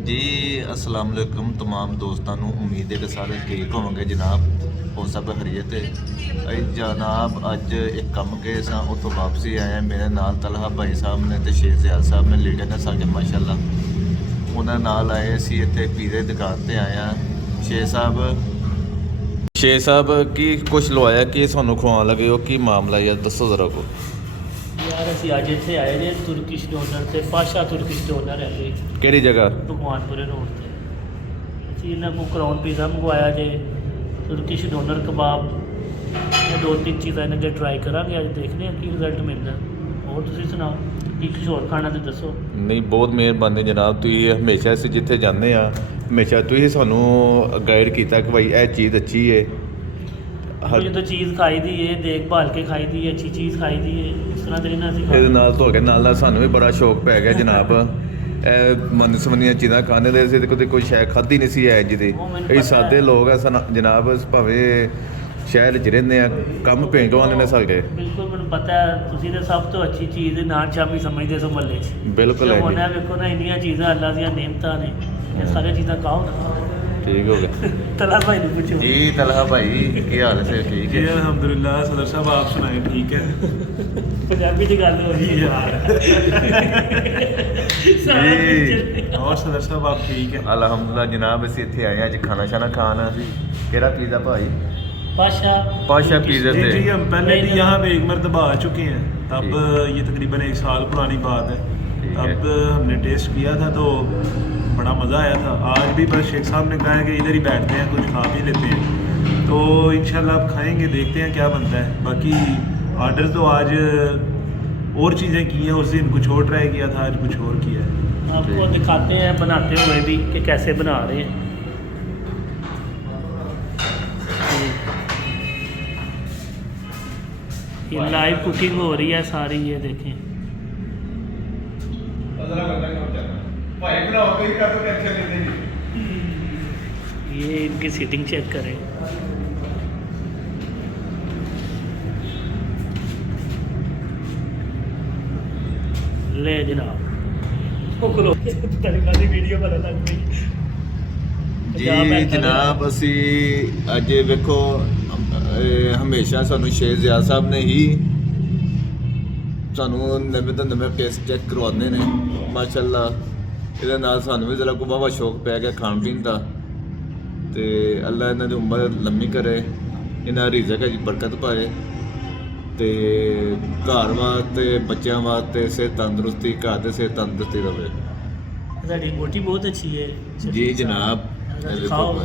जी अस्सलाम वालेकुम तमाम दोस्तों ਨੂੰ उम्मीद है कि सारे ठीक होवोगे जनाब हो सब खैरियत है जनाब अज एक कम गए सा उतों वापसी आए मेरे नाल तलहा भाई साहब ने तो शेख ज़ियाद साहब ने लीडर ने साढ़े माशाल्लाह उन्होंने नाल आए सी इतने पीरे दुकान पर आए हैं शेख साहब की कुछ लवाया कि सानू खवान लगे हो की मामला यार दसो जरा को यार ਅਸੀਂ ਅੱਜ ਇੱਥੇ ਆਏ ਨੇ ਤੁਰਕਿਸ਼ ਡੋਨਰ ਤੇ ਪਾਸ਼ਾ ਤੁਰਕਿਸ਼ ਡੋਨਰ ਹੈ ਜੀ ਕਿਹੜੀ ਜਗ੍ਹਾ ਭਗਵਾਨਪੁਰੇ ਰੋਡ ਤੇ ਅਸੀਂ ਇਹਨਾਂ ਕੋਲ ਕਰਾਉਨ ਪੀਜ਼ਾ ਮੰਗਵਾਇਆ ਜੇ ਤੁਰਕਿਸ਼ ਡੋਨਰ ਕਬਾਬ ਇਹ ਦੋ ਤਿੰਨ ਚੀਜ਼ਾਂ ਇਹਨਾਂ ਦੇ ਟਰਾਈ ਕਰਾਂਗੇ ਅੱਜ ਦੇਖਦੇ ਹਾਂ ਕੀ ਰਿਜ਼ਲਟ ਮਿਲਦਾ ਹੋਰ ਤੁਸੀਂ ਸੁਣਾਓ ਇੱਕ ਹੋਰ ਖਾਣਾ ਤੇ ਦੱਸੋ ਨਹੀਂ ਬਹੁਤ ਮਿਹਰਬਾਨੀ ਜਨਾਬ ਤੁਸੀਂ ਹਮੇਸ਼ਾ ਅਸੀਂ ਜਿੱਥੇ ਜਾਂਦੇ ਆ ਹਮੇਸ਼ਾ ਤੁਸੀਂ ਸਾਨੂੰ ਗਾਈਡ ਕੀਤਾ ਕਿ ਭਾਈ ਇਹ ਚੀਜ਼ ਅੱਛੀ ਹੈ ਜਦੋਂ ਚੀਜ਼ ਖਾਈ ਦੀ ਏ ਦੇਖਭਾਲ ਕੇ ਖਾਈ ਦੀ ਏ ਅੱਛੀ ਚੀਜ਼ ਖਾਈ ਦੀ ਏ ਇਸ ਤਰ੍ਹਾਂ ਦੇ ਨਾਲ ਅਸੀਂ ਇਹਦੇ ਨਾਲ ਧੋ ਕੇ ਨਾਲ ਸਾਨੂੰ ਵੀ ਬੜਾ ਸ਼ੌਕ ਪੈ ਗਿਆ ਜਨਾਬ ਇਹ ਮਨਸਵਨੀਆਂ ਚੀਜ਼ਾਂ ਖਾਣੇ ਦੇ ਅਸੀਂ ਤੇ ਕੋਈ ਸ਼ੈ ਖਾਧੀ ਨਹੀਂ ਸੀ ਐ ਜਿਹਦੇ ਇਹ ਸਾਦੇ ਲੋਕ ਆ ਜਨਾਬ ਭਾਵੇਂ ਸ਼ਹਿਰ 'ਚ ਰਹਿੰਦੇ ਆ ਕੰਮ ਪਿੰਡ ਵਾਲੇ ਨੇ ਸਾਡੇ ਬਿਲਕੁਲ ਮੈਨੂੰ ਪਤਾ ਹੈ ਤੁਸੀਂ ਤਾਂ ਸਭ ਤੋਂ ਅੱਛੀ ਚੀਜ਼ ਨਾਨ ਸ਼ਾਮੀ ਸਮਝਦੇ ਸੋ ਮੱਲੇ 'ਚ ਬਿਲਕੁਲ ਹੈ ਜੀ ਵੇਖੋ ਨਾ ਇੰਨੀਆਂ ਚੀਜ਼ਾਂ ਅੱਲਾ ਦੀਆਂ ਨਿਯਮਤਾਂ ਨੇ ਇਹ ਸਾਰੀਆਂ ਚੀਜ਼ਾਂ ਖਾਓ ਨਾ ठीक हो गया तलहा भाई ने पूछो जी तलहा भाई क्या हाल है ठीक है अल्हम्दुलिल्लाह सदर साहब आप सुनाए ठीक है पंजाबी की गल हो रही है और सदर साहब आप ठीक है अल्हम्दुलिल्लाह जनाब ਅਸੀਂ ਇੱਥੇ ਆਏ ਅੱਜ ਖਾਣਾ ਸ਼ਾਨਾ ਖਾਣ ਅਸੀਂ ਕਿਹੜਾ ਪੀਜ਼ਾ ਭਾਈ पाशा पिज़्ज़ा नहीं से जी हम पहले भी यहाँ पे एक मरतबा आ चुके हैं तब ये तकरीबन 1 साल पुरानी बात है तब हमने टेस्ट किया था तो बड़ा मज़ा आया था आज भी बस शेख साहब ने कहा है कि इधर ही बैठते हैं कुछ खा भी लेते हैं तो इंशाल्लाह आप खाएंगे देखते हैं क्या बनता है बाकी ऑर्डर तो आज और चीज़ें की हैं उस दिन कुछ और ट्राई किया था आज कुछ और किया है आपको दिखाते हैं बनाते हुए भी कि कैसे बना रहे हैं ये लाइव कुकिंग हो रही है सारी ये देखें ये इनकी सीटिंग चेक करें ले जनाब वीडियो बना लग गई जी जनाब ਅਸੀਂ ਅੱਜ ਵੇਖੋ ਹਮੇਸ਼ਾ ਸਾਨੂੰ ਸ਼ੇਖ ਜ਼ਿਆਦ ਸਾਹਿਬ ਨੇ ਹੀ ਸਾਨੂੰ ਨਵੇਂ ਤੋਂ ਨਵੇਂ ਟੇਸਟ ਚੈੱਕ ਕਰਵਾਉਂਦੇ ਨੇ ਮਾਸ਼ਾਅੱਲਾ ਇਹਦੇ ਨਾਲ ਸਾਨੂੰ ਵੀ ਜ਼ਰਾ ਕੋ ਵਾਹਵਾ ਸ਼ੌਕ ਪੈ ਗਿਆ ਖਾਣ ਪੀਣ ਦਾ ਤੇ ਅੱਲਾ ਇਹਨਾਂ ਦੀ ਉਮਰ ਲੰਮੀ ਕਰੇ ਇਹਨਾਂ ਰਿਜ਼ਕ ਦੀ ਬਰਕਤ ਪਾਏ ਤੇ ਘਰ ਵਾਸਤੇ ਬੱਚਿਆਂ ਵਾਸਤੇ ਸਿਹਤ ਤੰਦਰੁਸਤੀ ਘਰ ਦੇ ਸਿਹਤ ਤੰਦਰੁਸਤੀ ਰਵੇ ਤੁਹਾਡੀ ਬੋਟੀ ਬਹੁਤ ਅੱਛੀ ਹੈ ਜੀ ਜਨਾਬ ਖਾਓ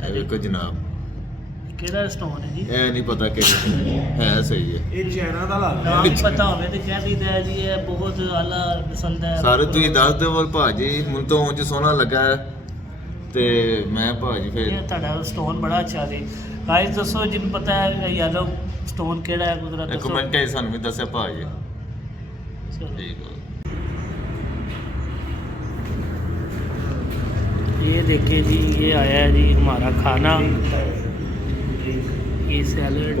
ਇਹ ਵੇਖੋ ਜਨਾਬ ਕਿਹੜਾ ਸਟੋਨ ਹੈ ਜੀ ਇਹ ਨਹੀਂ ਪਤਾ ਕਿ ਹੈ ਸਹੀ ਹੈ ਇਹ ਚਾਈਨਾ ਦਾ ਲਾ ਨਾ ਵੀ ਪਤਾ ਹੋਵੇ ਤੇ ਕਹਿ ਦਿੰਦਾ ਜੀ ਇਹ ਬਹੁਤ ਆਲਾ ਨਸਲ ਦਾ ਸਾਰੇ ਤੁਸੀਂ ਦੱਸ ਦਿਓ ਬੋਲ ਭਾਜੀ ਮੈਨੂੰ ਤਾਂ ਉਂਝ ਸੋਹਣਾ ਲੱਗਾ ਤੇ ਮੈਂ ਭਾਜੀ ਫਿਰ ਇਹ ਤੁਹਾਡਾ ਸਟੋਨ ਬੜਾ ਅੱਛਾ ਸੀ ਗਾਇਸ ਦੱਸੋ ਜਿਹਨੂੰ ਪਤਾ ਹੈ ਯੈਲੋ ਸਟੋਨ ਕਿਹੜਾ ਹੈ ਗੁਜਰਾਤ ਇੱਕ ਦੱਸੋ ਕਮੈਂਟ ਹੈ ਸਾਨੂੰ ਵੀ ਦੱਸਿਆ ਭਾਜੀ ਠੀਕ ਹੈ ये देखिए जी ये आया है जी हमारा खाना ये सैलड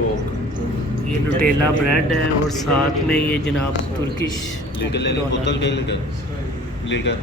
ये न्यूटेला ब्रेड है और साथ में ये जनाब तुर्किश लीटर ले लो बोतल ले लेकर